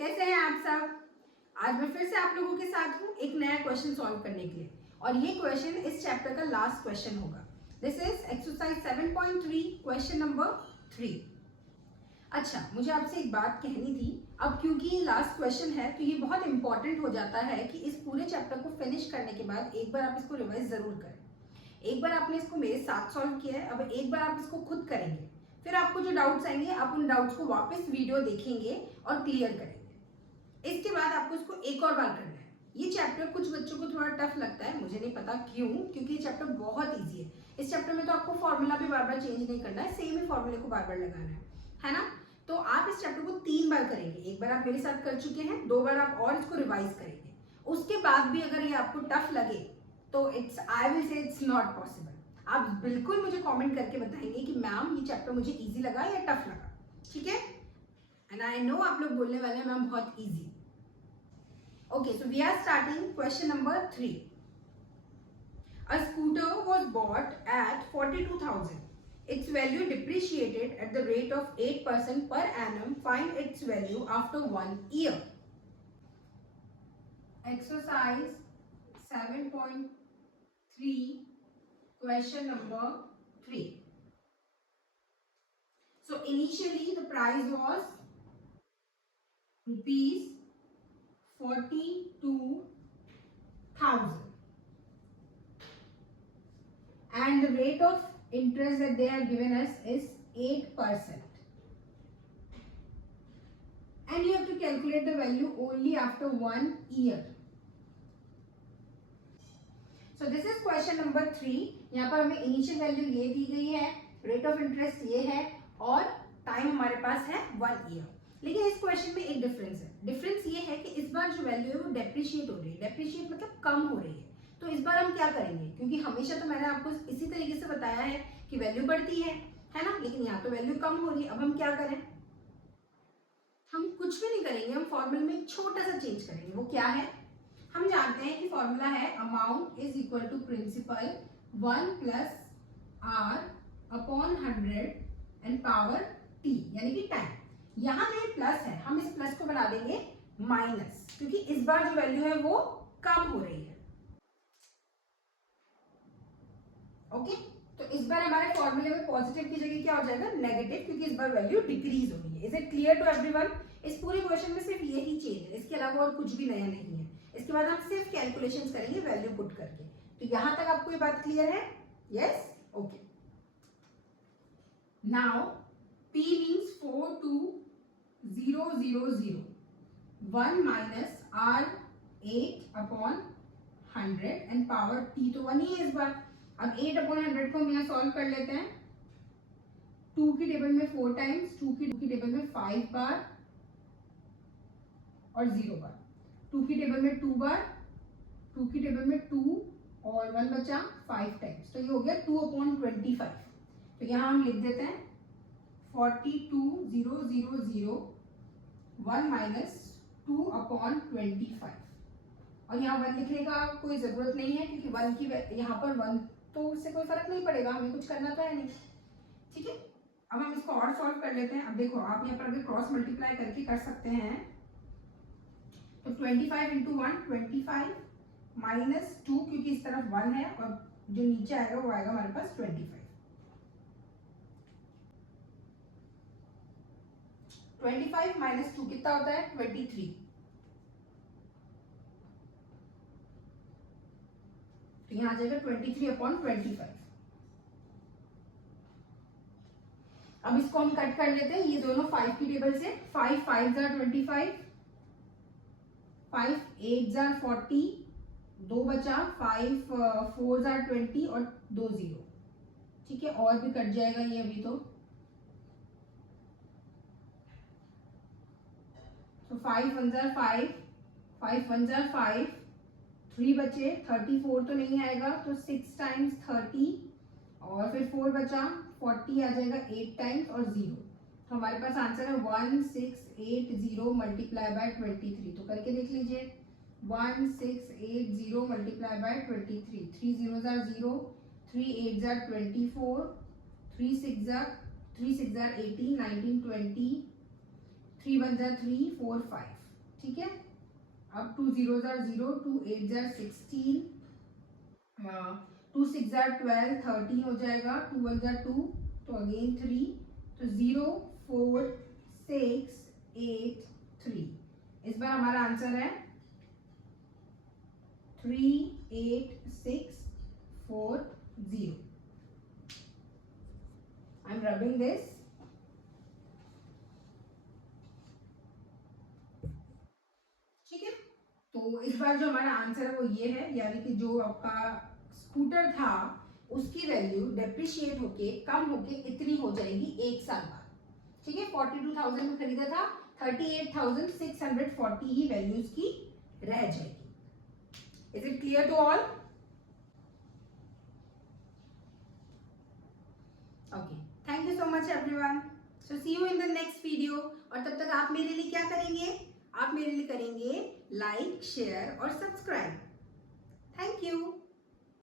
कैसे हैं आप सब। आज मैं फिर से आप लोगों के साथ हूँ एक नया क्वेश्चन सॉल्व करने के लिए, और ये क्वेश्चन इस चैप्टर का लास्ट क्वेश्चन होगा। This is exercise 7.3 question number 3। अच्छा, मुझे आपसे एक बात कहनी थी। अब क्योंकि ये लास्ट क्वेश्चन है तो ये बहुत इंपॉर्टेंट हो जाता है कि इस पूरे चैप्टर को फिनिश करने के बाद एक बार आप इसको रिवाइज जरूर करें। एक बार आपने इसको मेरे साथ सॉल्व किया है, अब एक बार आप इसको खुद करेंगे, फिर आपको जो डाउट्स आएंगे आप उन डाउट्स को वापस वीडियो देखेंगे और क्लियर करेंगे। इसके बाद आपको इसको एक और बार करना है। ये चैप्टर कुछ बच्चों को थोड़ा टफ लगता है, मुझे नहीं पता क्यों, क्योंकि ये चैप्टर बहुत ईजी है। इस चैप्टर में तो आपको फॉर्मूला भी बार बार चेंज नहीं करना है, सेम ही फॉर्मूले को बार बार लगाना है ना। तो आप इस चैप्टर को 3 बार करेंगे। एक बार आप मेरे साथ कर चुके हैं, 2 बार आप और इसको रिवाइज करेंगे। उसके बाद भी अगर ये आपको टफ लगे तो I will say it's not possible. आप बिल्कुल मुझे कमेंट करके बताएंगे कि मैम ये चैप्टर मुझे इजी लगा या टफ लगा, ठीक है। एंड आई नो आप लोग बोलने वाले हैं मैम बहुत easy. Okay, so we are starting question number 3। A scooter was bought at 42,000. Its value depreciated at the rate of 8% per annum. Find its value after 1 year. Exercise 7.3 question number 3. So initially the price was rupees 42,000 and the rate of interest that they have given us is 8%, and you have to calculate the value only after 1 year. So this is question number 3. यहाँ पर हमें initial value ये दी गई है, rate of interest ये है और time हमारे पास है 1 ईयर। लेकिन इस क्वेश्चन में एक डिफरेंस है। डिफरेंस ये है कि इस बार जो वैल्यू है वो डेप्रिशिएट हो रही है। डेप्रिशिएट मतलब कम हो रही है। तो इस बार हम क्या करेंगे, क्योंकि हमेशा तो मैंने आपको इसी तरीके से बताया है कि वैल्यू बढ़ती है ना, लेकिन यहाँ तो वैल्यू कम हो रही है। अब हम क्या करें, हम कुछ भी नहीं करेंगे, हम फॉर्मूले में छोटा सा चेंज करेंगे। वो क्या है, हम जानते हैं कि फॉर्मूला है amount is equal to principal 1 plus R upon 100 and power T, यानी कि टाइम। यहाँ जो ये प्लस है हम इस प्लस को बना देंगे माइनस, क्योंकि इस बार जो वैल्यू है वो कम हो रही है। ओके, तो इस बार हमारे फॉर्मूले में पॉजिटिव की जगह क्या हो जाएगा, नेगेटिव, क्योंकि इस बार वैल्यू डिक्रीज हो रही है। Is it clear to everyone? इस पूरे क्वेश्चन में सिर्फ यही चेंज है, इसके अलावा और कुछ भी नया नहीं है। इसके बाद हम सिर्फ कैलकुलेशंस करेंगे वैल्यू पुट करके। तो यहां तक आपको ये बात क्लियर है? Yes, okay. Now P means 42000, 1 minus R 8 upon 100 and power T तो 1 ही है इस बार। अब 8 अपॉन 100 को हम यहाँ सॉल्व कर लेते हैं। 2 की टेबल में 4 टाइम्स, 2 की टेबल में 5 बार और 0 बार, 2 की टेबल में 2 बार, 2 की टेबल में 2 और 1 बचा 5 टाइम्स। तो ये हो गया 2 अपॉन 25। तो यहाँ हम लिख देते हैं 42,000 1 माइनस 2 अपॉन 25, और यहाँ 1 लिखने का कोई जरूरत नहीं है, क्योंकि 1 की यहाँ पर 1 तो उससे कोई फर्क नहीं पड़ेगा, हमें कुछ करना तो है नहीं, ठीक है। अब हम इसको और सॉल्व कर लेते हैं। अब देखो, आप यहाँ पर अगर क्रॉस मल्टीप्लाई करके कर सकते हैं तो 25 इंटू 1 25 माइनस 2, क्योंकि इस तरफ 1 है और जो नीचे आएगा वो आएगा हमारे पास 25। 25 माइनस 2 कितना होता है, 23। तो यहाँ आ जाएगा 23 अपॉन 25। अब इसको हम कट कर लेते हैं, ये दोनों 5 की टेबल से। 5 5 जार 25, 5 8 जार 40, 2 बचा, 5 4 जार 20 और 2 0, ठीक है। और भी कट जाएगा ये अभी तो 5 1 जार 5, 5 1 जार 5, 3 बचे, 34 तो नहीं आएगा, तो 6 टाइम्स 30 और फिर 4 बचा, 40 आ जाएगा 8 टाइम्स और 0। तो हमारे पास आंसर है 1680 मल्टीप्लाई बाय 23। तो करके देख लीजिए, 1680 multiply by 23। 3 0 jar 0, 3 8 jar 24, 3 6 jar 18, 19 20, 3 1 jar 3 4 5। ठीक है। अब 2 zeros are 0, 2 8s are 16, 2 6s are 12, 13 हो जाएगा, 2 1s are 2, तो अगेन 3, तो 0 4 6 8 3। इस बार हमारा आंसर है 3 8 6 4 0। I am rubbing this. ठीक है, तो इस बार जो हमारा आंसर है वो ये है, यानी कि जो आपका स्कूटर था उसकी वैल्यू डेप्रिशिएट होके कम होके इतनी हो जाएगी 1 साल बाद। ठीक है, 42,000 में खरीदा था, 38,640 ही वैल्यू उसकी रह जाएगी। Is it clear to all? Okay, thank you so much everyone. So see you in the next video. और तब तक आप मेरे लिए क्या करेंगे? आप मेरे लिए करेंगे लाइक, शेयर और सब्सक्राइब।